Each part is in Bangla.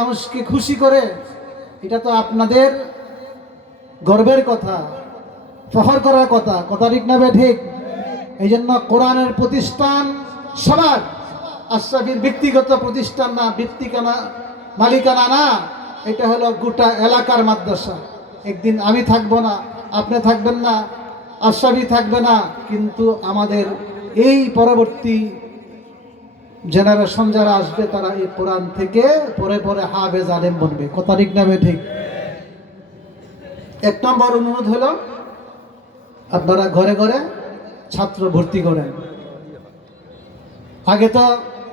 মানুষকে খুশি করে, এটা তো আপনাদের গর্বের কথা, ফখর করার কথা। কথা ঠিক না ঠিক? এই জন্য কোরআনের প্রতিষ্ঠান সবার, আশরাফির ব্যক্তিগত প্রতিষ্ঠান না, ব্যক্তিকানা মালিকানা না, এটা হলো গোটা এলাকার মাদ্রাসা। একদিন আমি থাকবো না, আপনি থাকবেন না, আশরাফি থাকবে না, কিন্তু আমাদের এই পরবর্তী জেনারেশন যারা আসবে তারা এই কোরআন থেকে পরে পরে হাফেজ আলেম বনবে। কথা ঠিক না ঠিক? এক নম্বর অনুরোধ হলো আপনারা ঘরে ঘরে ছাত্র ভর্তি করেন। আগে তো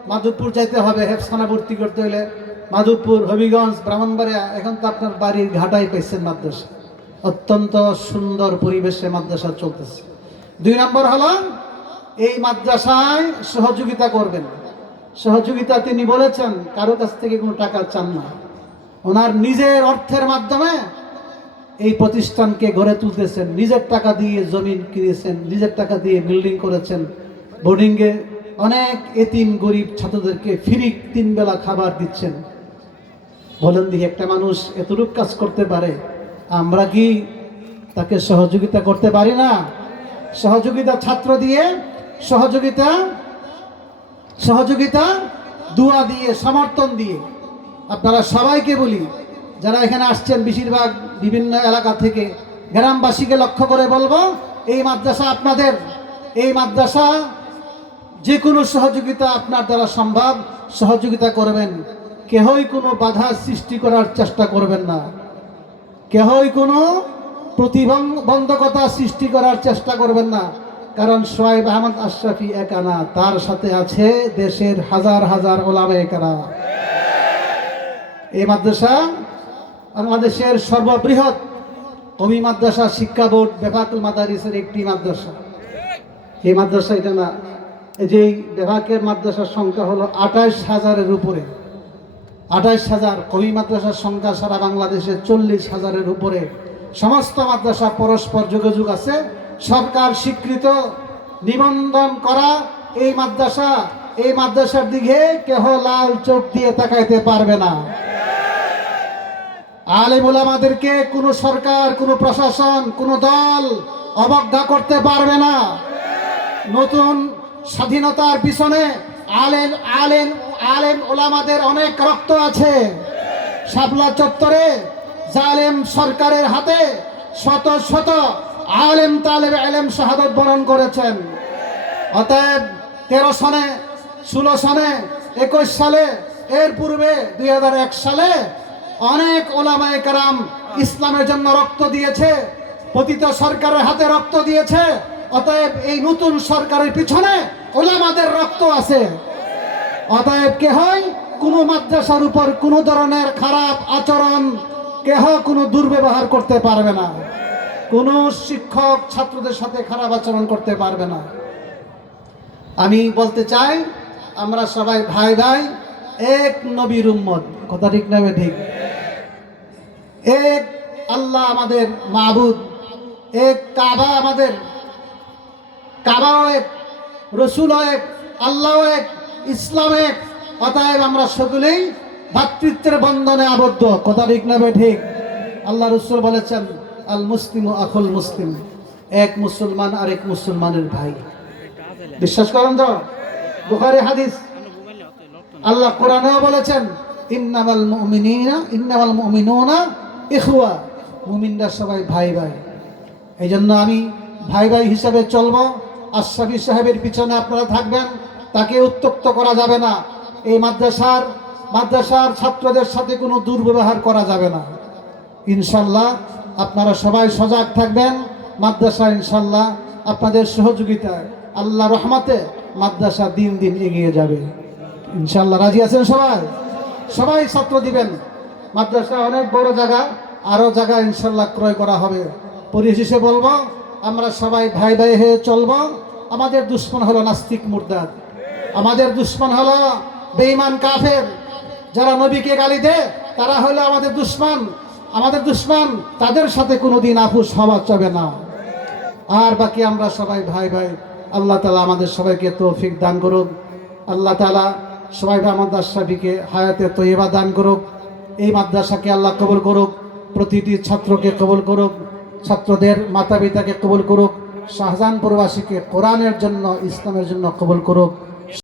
মাধবপুর যাইতে হবে হেফখানা ভর্তি করতে হলে, মাধবপুর, হবিগঞ্জ, ব্রাহ্মণবাড়িয়া। এখন তো আপনার বাড়ির ঘাটাই পেয়েছেন মাদ্রাসা, অত্যন্ত সুন্দর পরিবেশে মাদ্রাসা চলতেছে। 2 নম্বর হলো এই মাদ্রাসায় সহযোগিতা করবেন। সহযোগিতা তিনি বলেছেন কারো কাছ থেকে কোনো টাকা চান না, ওনার নিজের অর্থের মাধ্যমে এই প্রতিষ্ঠানকে গড়ে তুলতেছেন। নিজের টাকা দিয়ে জমিন কিনেছেন, নিজের টাকা দিয়ে বিল্ডিং করেছেন, বোর্ডিংয়ে অনেক এতিম গরিব ছাত্রদেরকে ফ্রি 3 বেলা খাবার দিচ্ছেন। বলেন দিকে একটা মানুষ এতটুক কাজ করতে পারে, আমরা কি তাকে সহযোগিতা করতে পারি না? সহযোগিতা ছাত্র দিয়ে, সহযোগিতা দোয়া দিয়ে, সমর্থন দিয়ে। আপনারা সবাইকে বলি, যারা এখানে আসছেন বেশিরভাগ বিভিন্ন এলাকা থেকে, গ্রামবাসীকে লক্ষ্য করে বলবো, এই মাদ্রাসা আপনাদের। এই মাদ্রাসা যে কোনো সহযোগিতা আপনার দ্বারা সম্ভব, সহযোগিতা করবেন। কেহই কোনো বাধা সৃষ্টি করার চেষ্টা করবেন না, কেহই কোনো প্রতিবন্ধকতা সৃষ্টি করার চেষ্টা করবেন না। কারণ সোহাইব আহমদ আশরাফি একা না, তার সাথে আছে দেশের হাজার হাজার ওলামায়ে কেরাম। এই মাদ্রাসা বাংলাদেশের সর্ববৃহৎ কওমি মাদ্রাসা শিক্ষা বোর্ড বেফাকুল মাদারিসের একটি মাদ্রাসা। এই মাদ্রাসা এটা না, এই যে বেফাকের মাদ্রাসার সংখ্যা হলো 28,000-এর উপরে। 28,000 কওমি মাদ্রাসার সংখ্যা সারা বাংলাদেশে 40,000-এর উপরে। সমস্ত মাদ্রাসা পরস্পর যোগাযোগ আছে, সরকার স্বীকৃত, নিবন্ধন করা এই মাদ্রাসা। এই মাদ্রাসার দিকে কেহ লাল চোখ দিয়ে তাকাইতে পারবে না। আলেম ওলামাদেরকে কোনো সরকার, কোনো প্রশাসন, কোনো দল অবজ্ঞা করতে পারবে না। নতুন স্বাধীনতার পিছনে আলেম ওলামাদের অনেক রক্ত আছে। শাপলা চত্বরে জালেম সরকারের হাতে শত শত আলেম তালেব ইলম শাহাদাত বরণ করেছেন। অতএব 13 সনে, 16 সনে, 21 সালে, এর পূর্বে 2001 সালে অনেক ওলামায়ে কেরাম ইসলামের জন্য রক্ত দিয়েছে, পতিত সরকারের হাতে রক্ত দিয়েছে। অতএব এই নতুন সরকারের পিছনে ওলামাদের রক্ত আছে। অতএব কেহই কোনো মাদ্রাসার উপর কোনো ধরনের খারাপ আচরণ, কেহ কোনো দুর্ব্যবহার করতে পারবে না। কোনো শিক্ষক ছাত্রদের সাথে খারাপ আচরণ করতে পারবে না। আমি বলতে চাই, আমরা সবাই ভাই ভাই, এক নবীর উম্মত। কথা ঠিক না ঠিক? এক আল্লাহ আমাদের মাবুদ, এক কাবা আমাদের, কাবাও এক, রসুল এক, আল্লাহ এক, ইসলাম এক। অতএব আমরা সকলেই ভাতৃত্বের বন্ধনে আবদ্ধ। কথা ঠিক না ঠিক? আল্লাহ রসুল বলেছেন, আল মুসলিম আখুল মুসলিম, এক মুসলমান আরেক মুসলমানের ভাই। বিশ্বাস করেন তো? বুখারী হাদিস। আল্লাহ কোরআনেও বলেছেন, ইন্নামাল মুমিনুনা ইখওয়া, মুমিনরা সবাই ভাই ভাই। এই জন্য আমি ভাই ভাই হিসাবে চলবো। আশরাফি সাহেবের পিছনে আপনারা থাকবেন, তাকে উত্ত্যক্ত করা যাবে না। এই মাদ্রাসার ছাত্রদের সাথে কোনো দুর্ব্যবহার করা যাবে না। ইনশাল্লাহ আপনারা সবাই সজাগ থাকবেন। মাদ্রাসা ইনশাল্লাহ আপনাদের সহযোগিতায়, আল্লাহ রহমতে মাদ্রাসা দিন দিন এগিয়ে যাবে ইনশাল্লাহ। রাজি আছেন সবাই? সবাই ছাত্র দিবেন। মাদ্রাসা অনেক বড় জায়গা, আরও জায়গা ইনশাল্লাহ ক্রয় করা হবে। পরিশেষে বলবো, আমরা সবাই ভাই ভাই হয়ে চলবো। আমাদের দুশ্মন হলো নাস্তিক মুরতাদ, আমাদের দুশ্মন হলো বেঈমান কাফের, যারা নবীকে গালি দেয়, তারা হলো আমাদের দুশ্মন। আমাদের দুশ্মন, তাদের সাথে কোনোদিন আপোষ হওয়া যাবে না। আর বাকি আমরা সবাই ভাই ভাই। আল্লাহ তাআলা আমাদের সবাইকে তৌফিক দান করুন। আল্লাহ তাআলা সোহাইব আহমদ আশরাফিকে হায়াতে তৈয়বা দান করুক। এই মাদ্রাসাকে আল্লাহ কবুল করুক, প্রতিটি ছাত্রকে কবুল করুক, ছাত্রদের মাতা পিতাকে কবুল করুক, শাহজাহানপুরবাসীকে কোরআনের জন্য ইসলামের জন্য কবুল করুক।